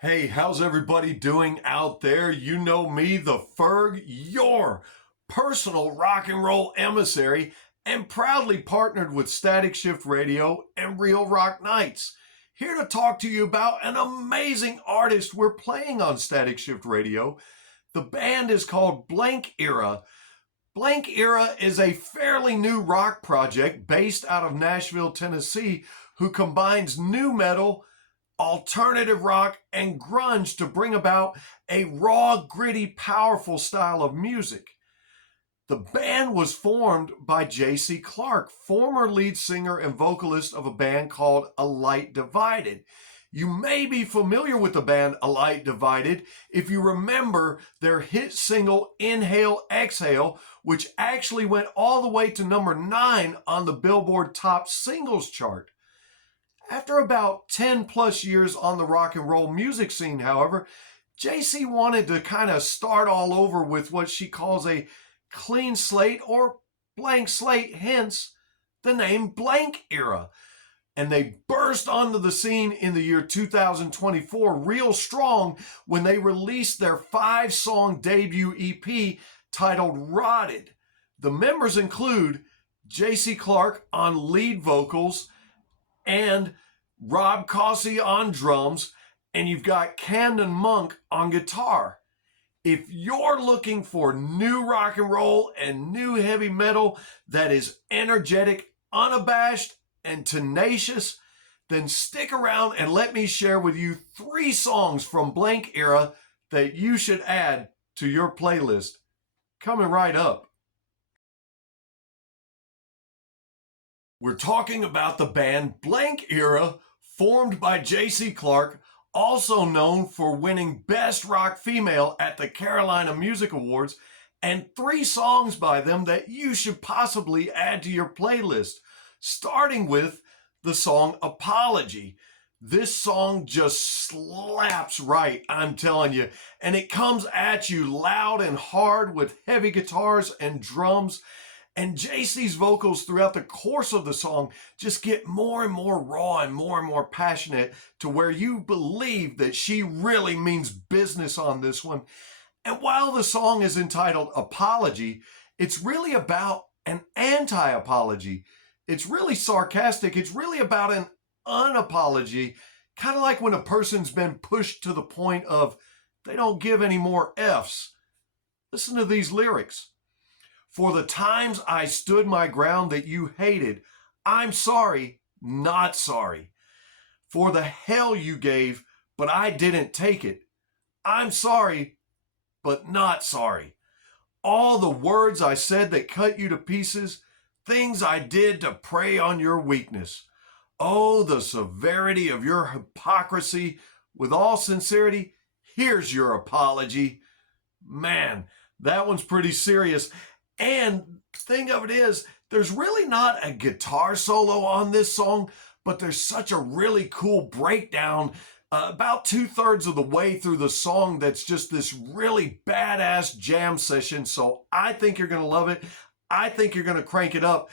Hey, how's everybody doing out there? You know me, the Ferg, your personal rock and roll emissary, and proudly partnered with Static Shift Radio and Real Rock Nights. Here to talk to you about an amazing artist we're playing on Static Shift Radio. The band is called BS-ingWithY-Eagle-Y. BS-ingWithY-Eagle-Y is a fairly new rock project based out of Nashville, Tennessee, who combines nu metal, alternative rock, and grunge to bring about a raw, gritty, powerful style of music. The band was formed by Jaycee Clark, former lead singer and vocalist of a band called A Light Divided. You may be familiar with the band A Light Divided if you remember their hit single Inhale, Exhale, which actually went all the way to number 9 on the Billboard Top Singles chart. After about 10 plus years on the rock and roll music scene, however, Jaycee wanted to kind of start all over with what she calls a clean slate or blank slate, hence the name BS-ingWithY-Eagle-Y. And they burst onto the scene in the year 2024 real strong when they released their 5-song debut EP titled Rotted. The members include Jaycee Clark on lead vocals, and Rob Cossey on drums, and you've got Camden Monk on guitar. If you're looking for new rock and roll and new heavy metal that is energetic, unabashed, and tenacious, then stick around and let me share with you 3 songs from BS-ingWithY-Eagle-Y that you should add to your playlist. Coming right up. We're talking about the band BS-ingWithY-Eagle-Y, formed by Jaycee Clark, also known for winning Best Rock Female at the Carolina Music Awards, and 3 songs by them that you should possibly add to your playlist, starting with the song Apology. This song just slaps right, I'm telling you, and it comes at you loud and hard with heavy guitars and drums. And Jaycee's vocals throughout the course of the song just get more and more raw and more passionate to where you believe that she really means business on this one. And while the song is entitled Apology, it's really about an anti-apology. It's really sarcastic. It's really about an unapology, kind of like when a person's been pushed to the point of they don't give any more F's. Listen to these lyrics. For the times I stood my ground that you hated, I'm sorry, not sorry. For the hell you gave, but I didn't take it, I'm sorry, but not sorry. All the words I said that cut you to pieces, things I did to prey on your weakness. Oh, the severity of your hypocrisy. With all sincerity, here's your apology. Man, that one's pretty serious. And thing of it is, there's really not a guitar solo on this song, but there's such a really cool breakdown about 2/3 of the way through the song that's just this really badass jam session. So I think you're going to love it. I think you're going to crank it up.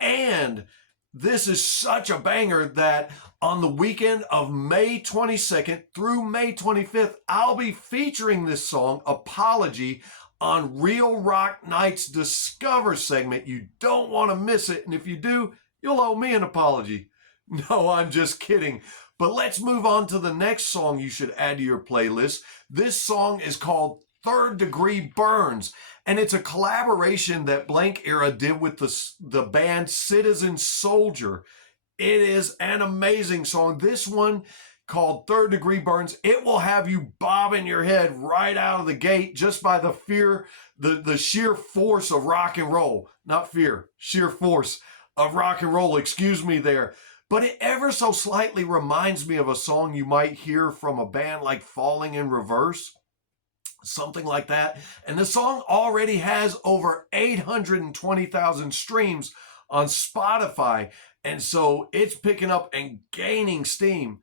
And this is such a banger that on the weekend of May 22nd through May 25th, I'll be featuring this song, Apology, on Real Rock Nights Discover segment. You don't want to miss it. And if you do, you'll owe me an apology. No, I'm just kidding. But let's move on to the next song you should add to your playlist. This song is called Third Degree Burns, and it's a collaboration that BS-ingWithY-Eagle-Y did with the band Citizen Soldier. It is an amazing song. This one, called Third Degree Burns, it will have you bobbing your head right out of the gate just by the sheer force of rock and roll. Not fear, sheer force of rock and roll, excuse me there. But it ever so slightly reminds me of a song you might hear from a band like Falling in Reverse, something like that. And the song already has over 820,000 streams on Spotify. And so it's picking up and gaining steam.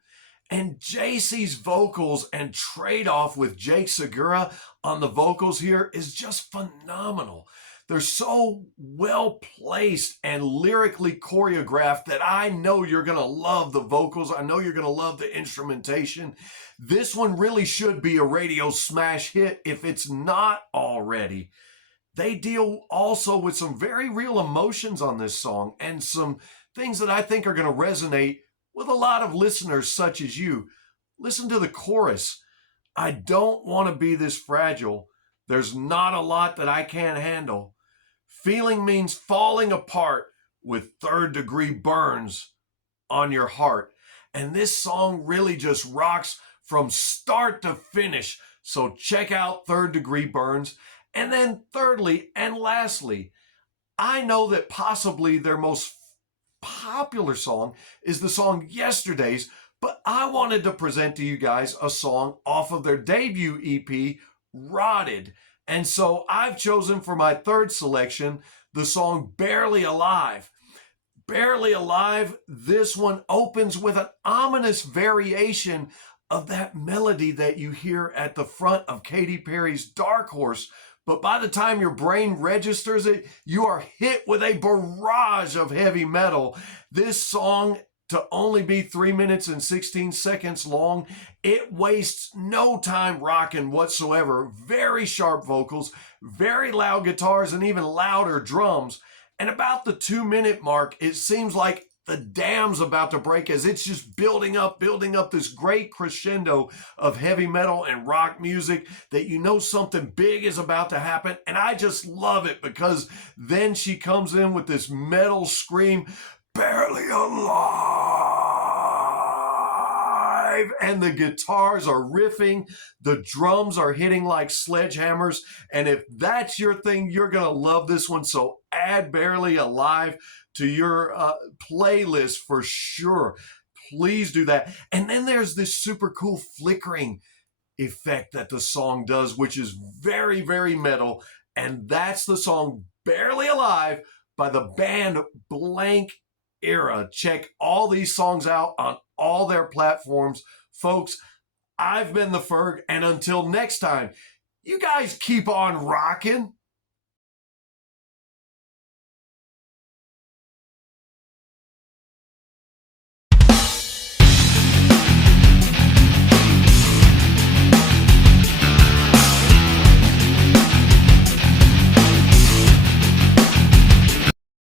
And Jaycee's vocals and trade-off with Jake Segura on the vocals here is just phenomenal. They're so well placed and lyrically choreographed that I know you're going to love the vocals. I know you're going to love the instrumentation. This one really should be a radio smash hit if it's not already. They deal also with some very real emotions on this song and some things that I think are going to resonate with a lot of listeners such as you. Listen to the chorus. I don't want to be this fragile. There's not a lot that I can't handle. Feeling means falling apart with third-degree burns on your heart. And this song really just rocks from start to finish. So check out Third-Degree Burns. And then thirdly and lastly, I know that possibly their most popular song is the song Yesterdays, but I wanted to present to you guys a song off of their debut EP, Rotted. And so I've chosen for my third selection the song Barely Alive. Barely Alive, this one opens with an ominous variation of that melody that you hear at the front of Katy Perry's Dark Horse. But by the time your brain registers it, you are hit with a barrage of heavy metal. This song, to only be 3 minutes and 16 seconds long, it wastes no time rocking whatsoever. Very sharp vocals, very loud guitars, and even louder drums. And about the 2-minute mark, it seems like the dam's about to break as it's just building up this great crescendo of heavy metal and rock music that you know something big is about to happen. And I just love it because then she comes in with this metal scream, barely alive, and the guitars are riffing, the drums are hitting like sledgehammers, and if that's your thing, you're gonna love this one. So add Barely Alive to your playlist for sure. Please do that. And then there's this super cool flickering effect that the song does, which is very, very metal, and that's the song Barely Alive by the band BS-ingWithY-Eagle-Y. Check all these songs out on all their platforms. Folks, I've been the Ferg, and until next time, you guys keep on rocking.